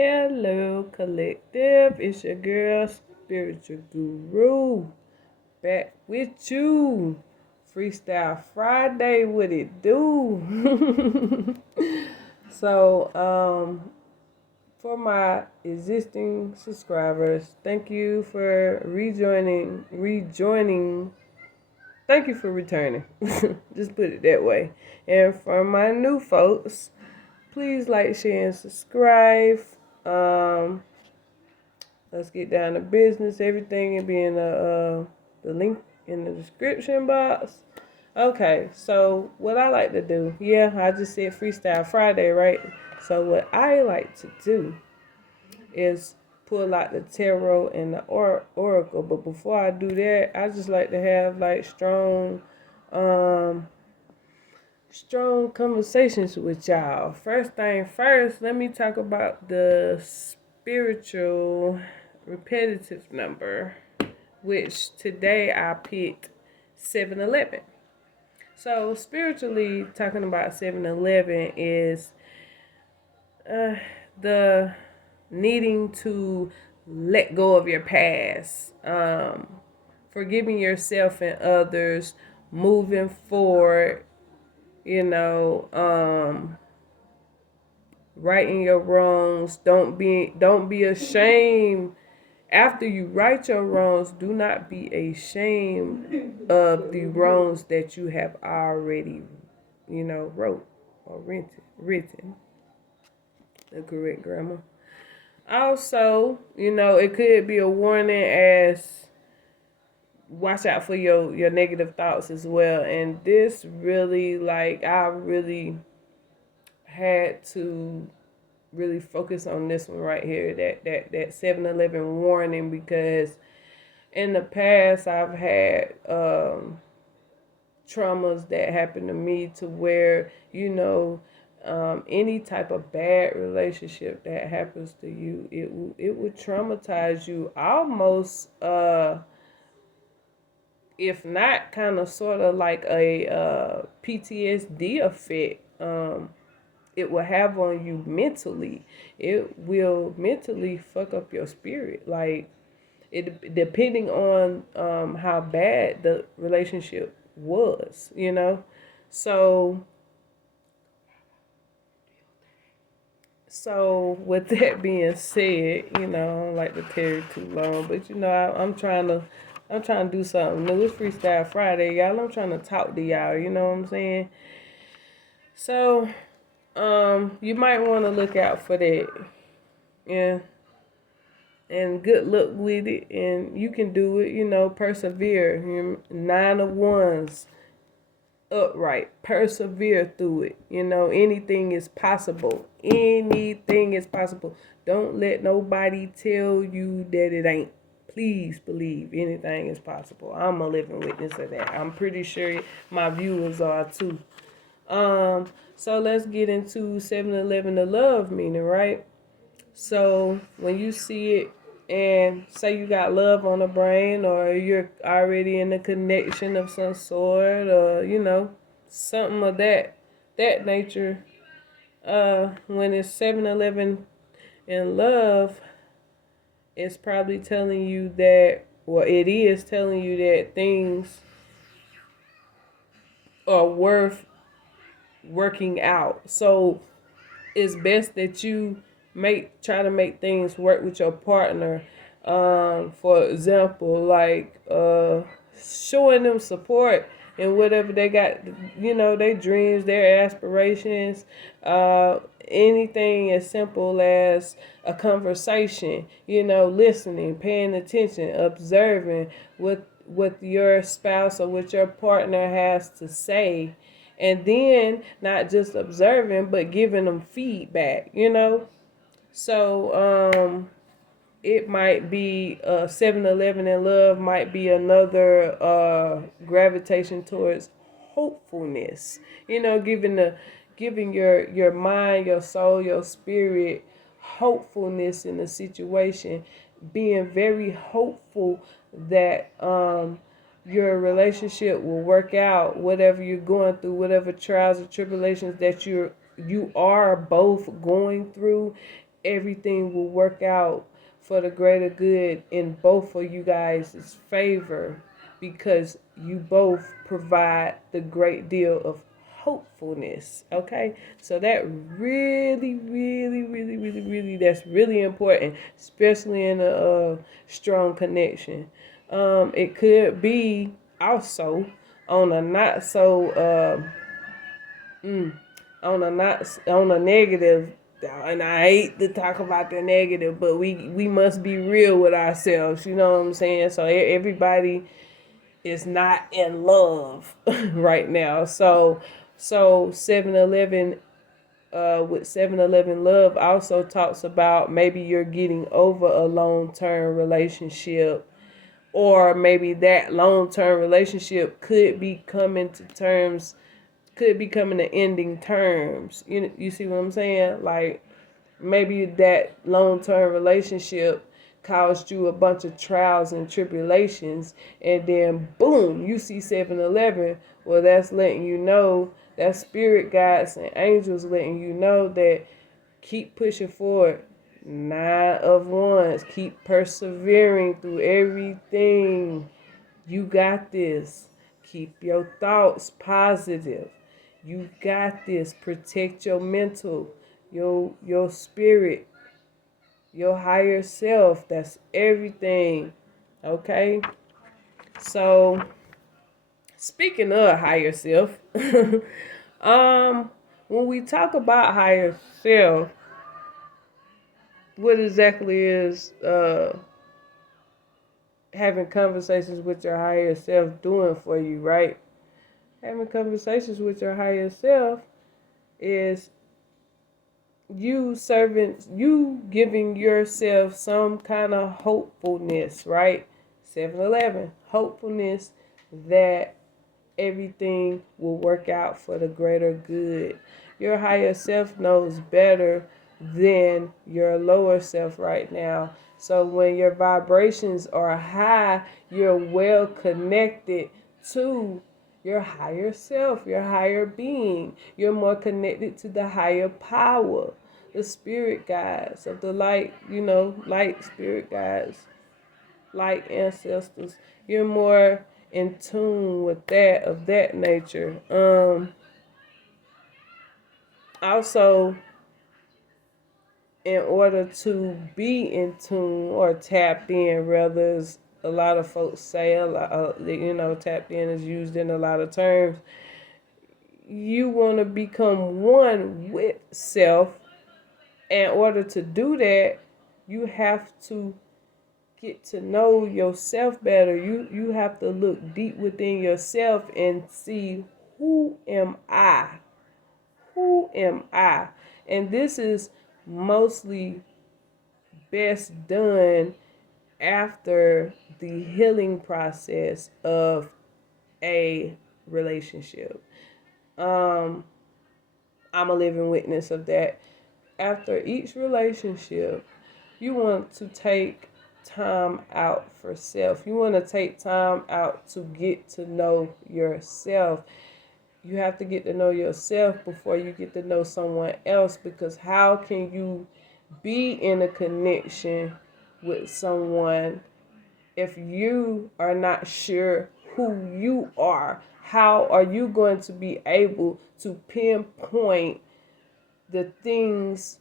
Hello, collective. It's your girl, Spiritual Guru, back with you. Freestyle Friday, what it do? So, for my existing subscribers, thank you for rejoining. Thank you for returning. Just put it that way. And for my new folks, please like, share, and subscribe. Um, let's get down to business. Everything will be in the link in the description box. Okay, so what I like to do, I just said Freestyle Friday, right? So what I like to do is pull out the tarot and the oracle. But before I do that, I just like to have like strong conversations with y'all. First thing first, let me talk about the spiritual repetitive number, which today I picked 711. So spiritually talking about 711 is the needing to let go of your past, forgiving yourself and others, moving forward, righting your wrongs. Don't be ashamed after you right your wrongs. Do not be ashamed of the wrongs that you have already, wrote or written. The correct grammar. Also, it could be a warning as watch out for your negative thoughts as well. And this really, I really had to really focus on this one right here, that 7-Eleven warning, because in the past I've had traumas that happened to me to where any type of bad relationship that happens to you, it would traumatize you almost, if not kind of sort of like a PTSD effect. It will have on you mentally. It will mentally fuck up your spirit. Like, it depending on how bad the relationship was, So with that being said, I don't like to tarry too long, but I'm trying to do something new. It's Freestyle Friday, y'all. I'm trying to talk to y'all, you know what I'm saying? So, you might want to look out for that. Yeah. And good luck with it, and you can do it, persevere. 9 of Wands, upright, persevere through it. Anything is possible. Anything is possible. Don't let nobody tell you that it ain't. Please believe anything is possible. I'm a living witness of that. I'm pretty sure my viewers are too. So let's get into 7-Eleven, the love meaning, right? So when you see it and say you got love on the brain, or you're already in a connection of some sort, or something of that nature, when it's 7-Eleven in love, it's probably telling you that, well, it is telling you that things are worth working out. So it's best that you try to make things work with your partner. For example, like showing them support in whatever they got, their dreams, their aspirations. Anything as simple as a conversation, listening, paying attention, observing what your spouse or what your partner has to say, and then not just observing but giving them feedback. So it might be 7-Eleven in love might be another gravitation towards hopefulness. Giving your mind, your soul, your spirit hopefulness in the situation, being very hopeful that your relationship will work out, whatever you're going through, whatever trials or tribulations that you are both going through. everything will work out for the greater good in both of you guys' favor, because you both provide the great deal of hopefulness. Okay, so that really, really, really, really, really, that's really important, especially in a strong connection. It could be also on a not so on a negative, and I hate to talk about the negative, but we must be real with ourselves. You know what I'm saying? So everybody is not in love right now. So 7-Eleven, with 7-Eleven love also talks about maybe you're getting over a long-term relationship, or maybe that long-term relationship could be coming to terms, could be coming to ending terms. You see what I'm saying? Like, maybe that long-term relationship caused you a bunch of trials and tribulations, and then boom, you see 7-Eleven. Well, that's letting you know, that spirit guides and angels letting you know that keep pushing forward. 9 of Wands, keep persevering through everything. You got this. Keep your thoughts positive. You got this. Protect your mental, your spirit, your higher self. That's everything. Okay? So, speaking of higher self, when we talk about higher self, what exactly is having conversations with your higher self doing for you, right? Having conversations with your higher self is you giving yourself some kind of hopefulness, right? 7-Eleven, hopefulness that everything will work out for the greater good. Your higher self knows better than your lower self right now. So when your vibrations are high, you're well connected to your higher self, your higher being. You're more connected to the higher power, the spirit guides of the light, light spirit guides, light ancestors. You're more in tune with that, of that nature. Also, in order to be in tune or tapped in, rather, as a lot of folks say, tapped in is used in a lot of terms. You want to become one with self. In order to do that, you have to get to know yourself better. You have to look deep within yourself and see, who am I? Who am I? And this is mostly best done after the healing process of a relationship. I'm a living witness of that. After each relationship, you want to take time out for self. You want to take time out to get to know yourself. You have to get to know yourself before you get to know someone else, because how can you be in a connection with someone if you are not sure who you are? How are you going to be able to pinpoint the things,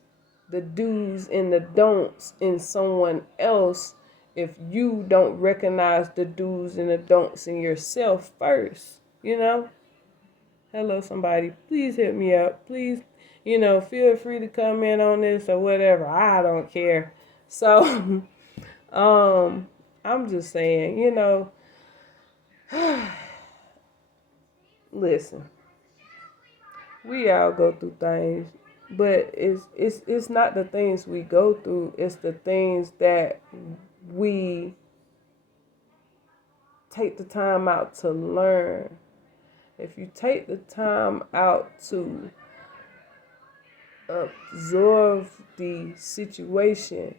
the do's and the don'ts in someone else, if you don't recognize the do's and the don'ts in yourself first? Hello, somebody, please hit me up, please. Feel free to comment on this or whatever, I don't care. So I'm just saying, listen, we all go through things, but it's not the things we go through, it's the things that we take the time out to learn. If you take the time out to absorb the situation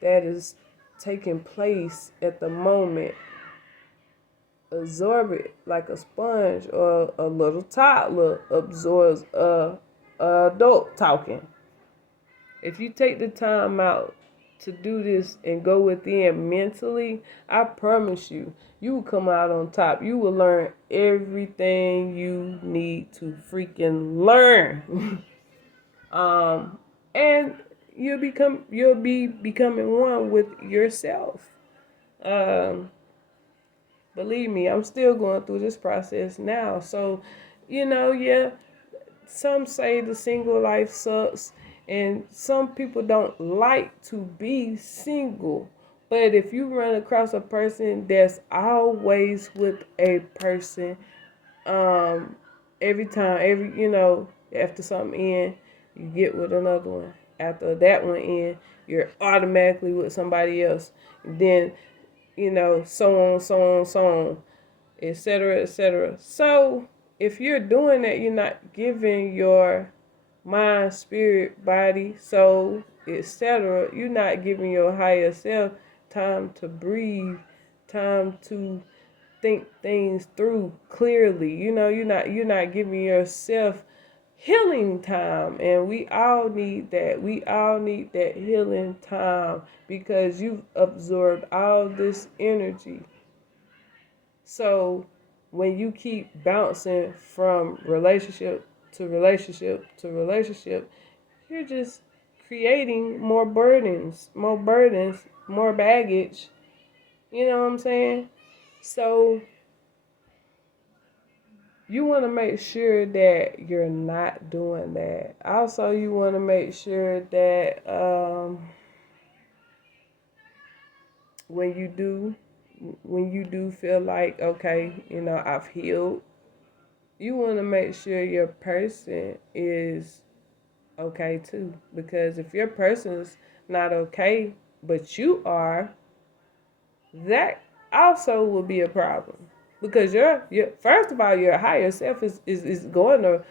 that is taking place at the moment, absorb it like a sponge, or a little toddler absorbs a adult talking. If you take the time out to do this and go within mentally, I promise you, you will come out on top. You will learn everything you need to freaking learn. And you'll be becoming one with yourself. Um, Believe me, I'm still going through this process now. So, yeah, some say the single life sucks, and some people don't like to be single. But if you run across a person that's always with a person, um, every time, after something in, you get with another one. After that one in, you're automatically with somebody else. Then, so on, so on, so on, etc., etc. So if you're doing that, you're not giving your mind, spirit, body, soul, etc. You're not giving your higher self time to breathe, time to think things through clearly. You're not giving yourself healing time, and we all need that. We all need that healing time because you've absorbed all this energy. So when you keep bouncing from relationship to relationship to relationship, you're just creating more burdens, more baggage. You know what I'm saying? So you want to make sure that you're not doing that. Also, you want to make sure that when you do feel like, okay, I've healed, you want to make sure your person is okay too. Because if your person's not okay, but you are, that also will be a problem. Because your first of all, your higher self is going to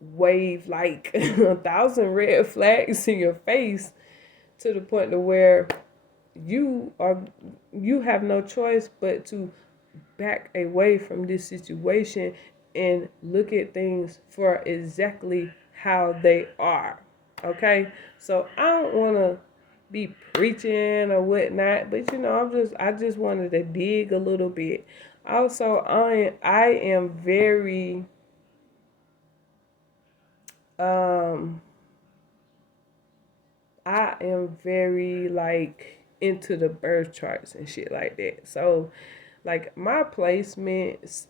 wave like 1,000 red flags in your face to the point to where you have no choice but to back away from this situation and look at things for exactly how they are. Okay? So I don't want to be preaching or whatnot, but I just wanted to dig a little bit. Also, I am very um like into the birth charts and shit like that. So like my placements,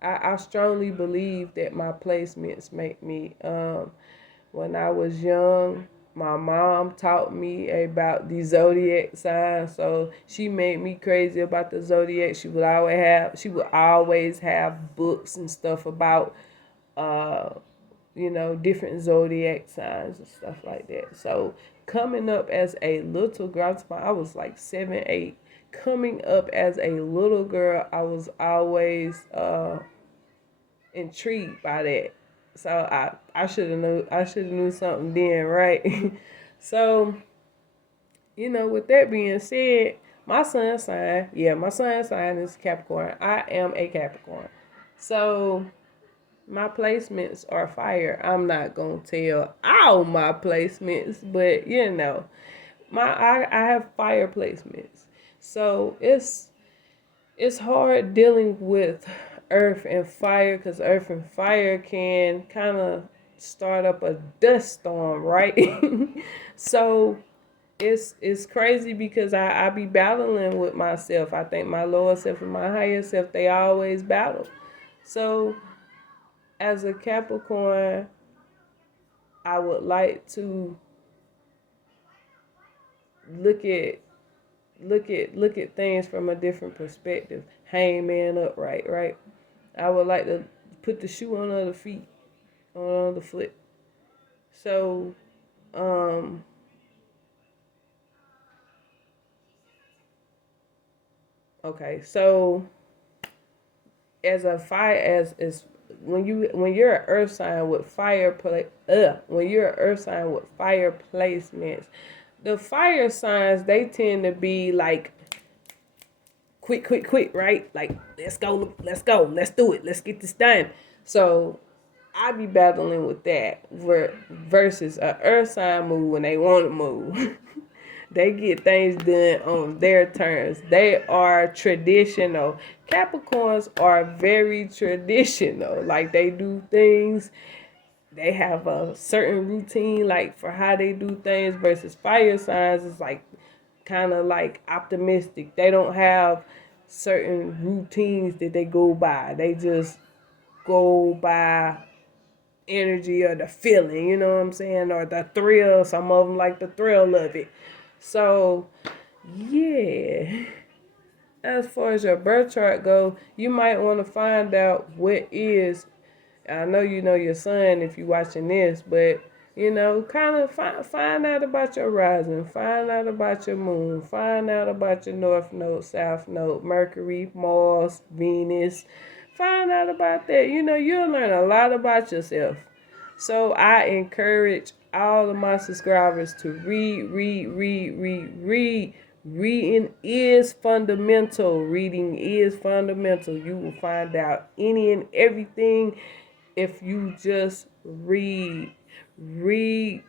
I strongly believe that my placements make me. When I was young, my mom taught me about the zodiac signs, so she made me crazy about the zodiac. She would always have books and stuff about uh different zodiac signs and stuff like that. So coming up as a little girl, I was like 7, 8. Coming up as a little girl, I was always intrigued by that. So I should have knew something then, right? So with that being said, my sun sign is Capricorn. I am a Capricorn. So my placements are fire. I'm not gonna tell all my placements, but I have fire placements. So it's hard dealing with earth and fire because earth and fire can kind of start up a dust storm, right? So it's crazy because I be battling with myself. I think my lower self and my higher self, they always battle. So as a Capricorn, I would like to look at look at things from a different perspective. Hangman upright, right? I would like to put the shoe on the other feet, on the other foot. So, um, okay. So as a fire, as when you're an earth sign with when you're an earth sign with fire placements, the fire signs, they tend to be like quick, quick, quick, right? Like let's go, let's do it, let's get this done. So I be battling with that versus a earth sign move when they want to move. They get things done on their terms. They are traditional. Capricorns are very traditional. Like they do things. They have a certain routine, like for how they do things. Versus fire signs is like kind of like optimistic. They don't have certain routines that they go by. They just go by energy or the feeling, you know what I'm saying, or the thrill. Some of them like the thrill of it. So, yeah. As far as your birth chart go, you might want to find out what is. I know you know your sun if you're watching this, but kind of find out about your rising, find out about your moon, find out about your north node, south node, Mercury, Mars, Venus. Find out about that. You'll learn a lot about yourself. So I encourage all of my subscribers to read, read, read, read, read. Reading is fundamental. Reading is fundamental. You will find out any and everything if you just read. Read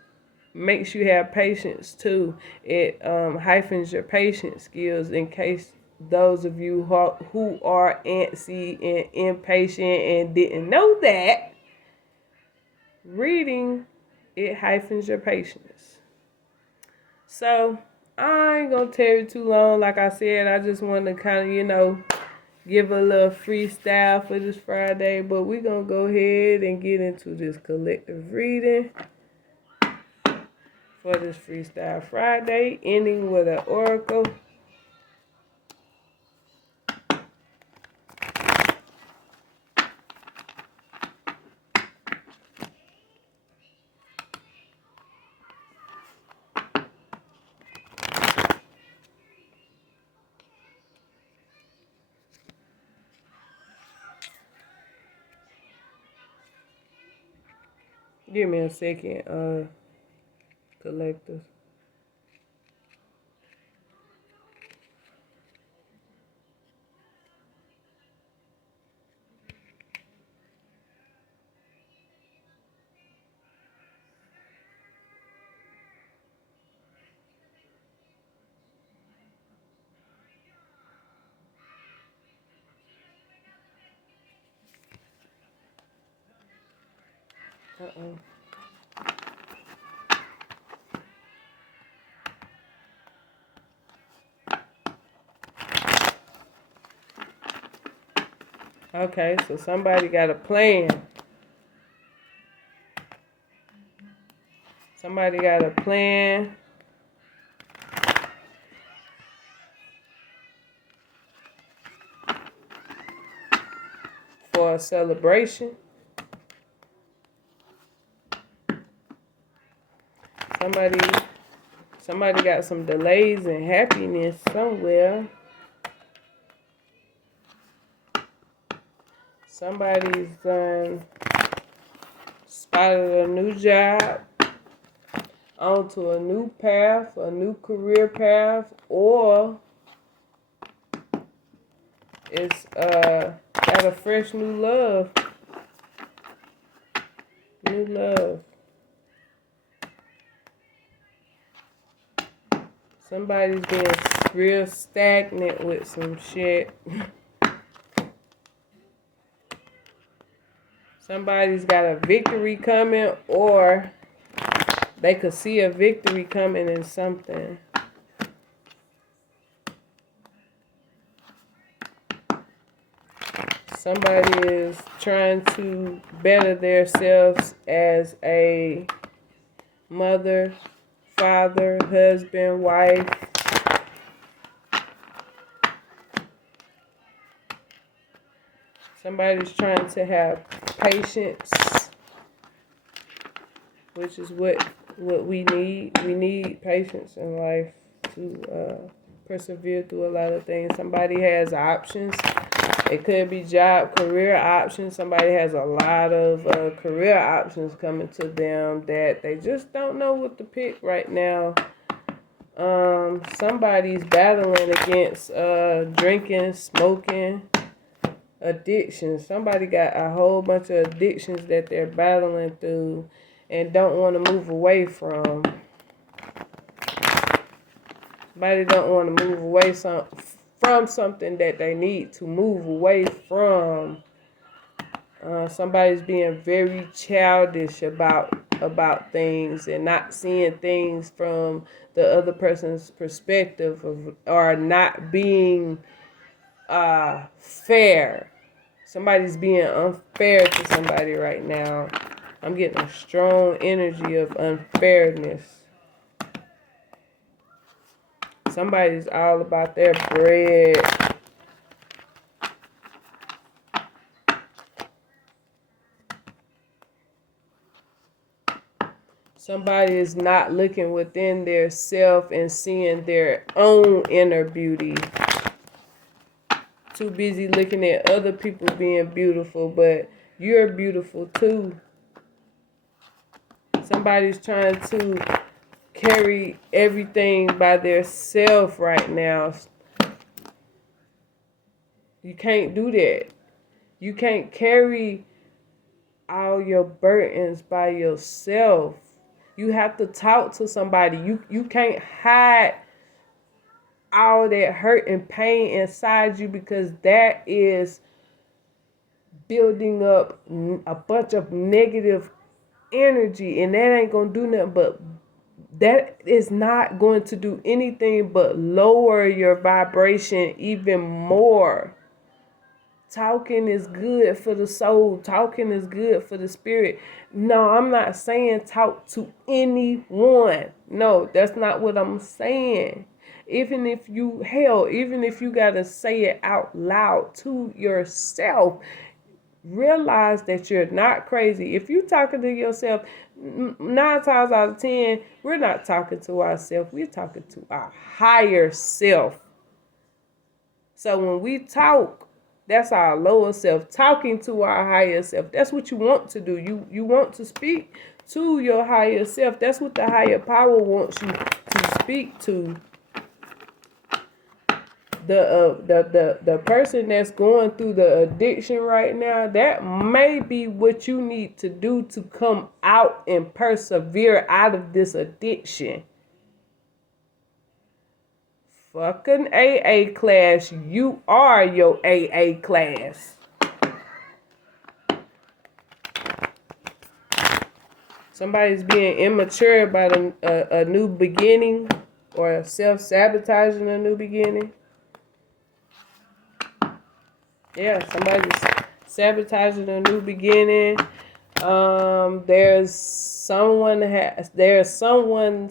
makes you have patience too. It hyphens your patience skills in case those of you who are antsy and impatient and didn't know that. Reading, it hyphens your patience. So, I ain't gonna tell you too long. Like I said, I just want to kind of, give a little freestyle for this Friday. But we're gonna go ahead and get into this collective reading for this Freestyle Friday, ending with an oracle. Give me a second, collectors. Okay, so somebody got a plan. Somebody got a plan for a celebration. Somebody got some delays in happiness somewhere. Somebody's spotted a new job, onto a new path, a new career path, or it's got a fresh new love. New love. Somebody's being real stagnant with some shit. Somebody's got a victory coming, or they could see a victory coming in something. Somebody is trying to better themselves as a mother, father, husband, wife. Somebody's trying to have patience, which is what we need. We need patience in life to persevere through a lot of things. Somebody has options. It could be job, career options. Somebody has a lot of career options coming to them that they just don't know what to pick right now. Somebody's battling against drinking, smoking. addictions. Somebody got a whole bunch of addictions that they're battling through and don't want to move away from. Somebody don't want to move away from something that they need to move away from. Somebody's being very childish about things and not seeing things from the other person's perspective or not being fair. Somebody's being unfair to somebody right now. I'm getting a strong energy of unfairness. Somebody's all about their bread. Somebody is not looking within their self and seeing their own inner beauty. Too busy looking at other people being beautiful, but you're beautiful too. Somebody's trying to carry everything by their self right now. You can't do that. You can't carry all your burdens by yourself. You have to talk to somebody. You can't hide all that hurt and pain inside you, because that is building up a bunch of negative energy, and that ain't gonna do nothing but that is not going to do anything but lower your vibration even more. Talking is good for the soul. Talking is good for the spirit. No, I'm not saying talk to anyone. No, that's not what I'm saying. Even if you gotta say it out loud to yourself, realize that you're not crazy. If you're talking to yourself, 9 times out of 10, we're not talking to ourselves. We're talking to our higher self. So when we talk, that's our lower self talking to our higher self. That's what you want to do. You want to speak to your higher self. That's what the higher power wants you to speak to. The person that's going through the addiction right now, that may be what you need to do to come out and persevere out of this addiction. Fucking AA class, you are your AA class. Somebody's being immature about a new beginning or self-sabotaging a new beginning. Yeah, somebody's sabotaging a new beginning. There's someone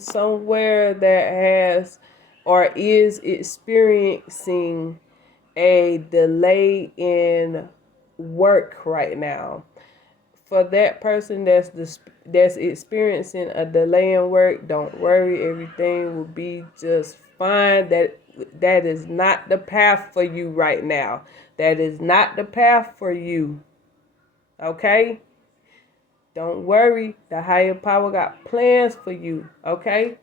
somewhere that has or is experiencing a delay in work right now. For that person that's experiencing a delay in work, don't worry, everything will be just fine. That is not the path for you right now. That is not the path for you. Okay? Don't worry. The higher power got plans for you. Okay?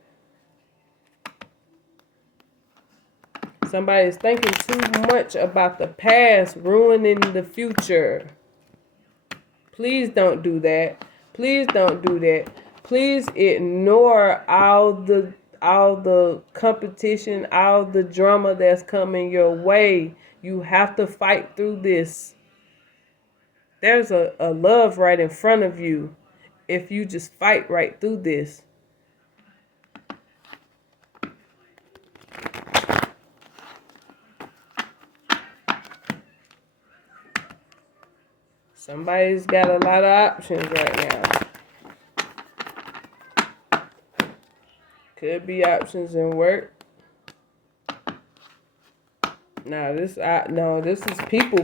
Somebody's thinking too much about the past, ruining the future. Please don't do that. Please don't do that. Please ignore all the competition, all the drama that's coming your way. You have to fight through this. There's a love right in front of you if you just fight right through this. Somebody's got a lot of options right now. Could be options in work. No, this is people.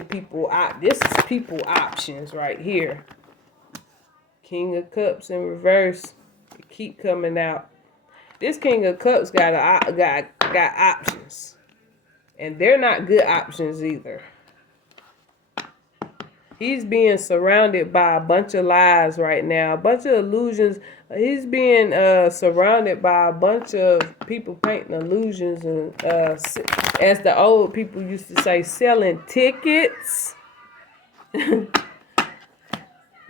This is people options right here. King of Cups in reverse. Keep coming out. This King of Cups got options, and they're not good options either. He's being surrounded by a bunch of lies right now, a bunch of illusions. He's being surrounded by a bunch of people painting illusions and, as the old people used to say, selling tickets.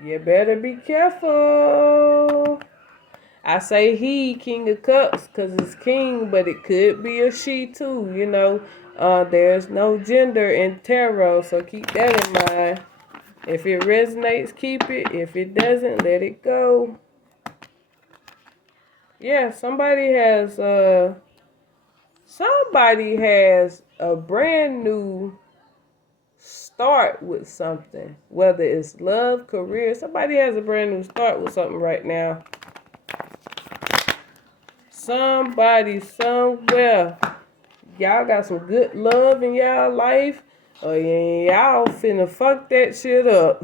You better be careful. I say he, King of Cups, because it's king, but it could be a she too, you know. There's no gender in tarot, so keep that in mind. If it resonates, keep it. If it doesn't, let it go. Yeah, somebody has a brand new start with something. Whether it's love, career, somebody has a brand new start with something right now. Somebody somewhere. Y'all got some good love in y'all life. Oh yeah, y'all finna fuck that shit up.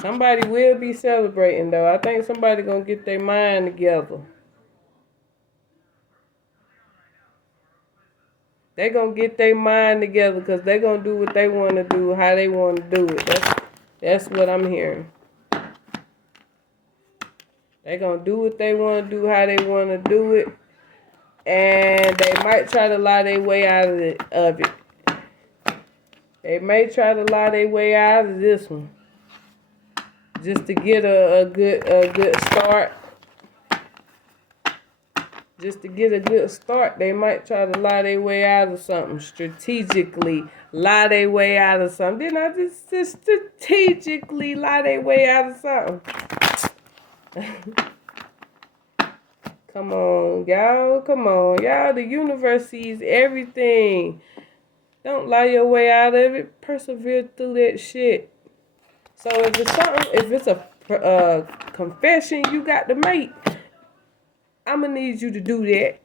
Somebody will be celebrating though. I think somebody gonna get their mind together. They gonna get their mind together because they gonna do what they wanna do, how they wanna do it. That's what I'm hearing. They gonna do what they wanna do, how they wanna do it. And they might try to lie their way out of it. They may try to lie their way out of this one. Just to get a good start. Just to get a good start, they might try to lie their way out of something. Strategically lie their way out of something. Didn't I just strategically lie their way out of something? Come on, y'all. Come on, y'all. The universe sees everything. Don't lie your way out of it. Persevere through that shit. So if it's a confession you got to make, I'm gonna need you to do that.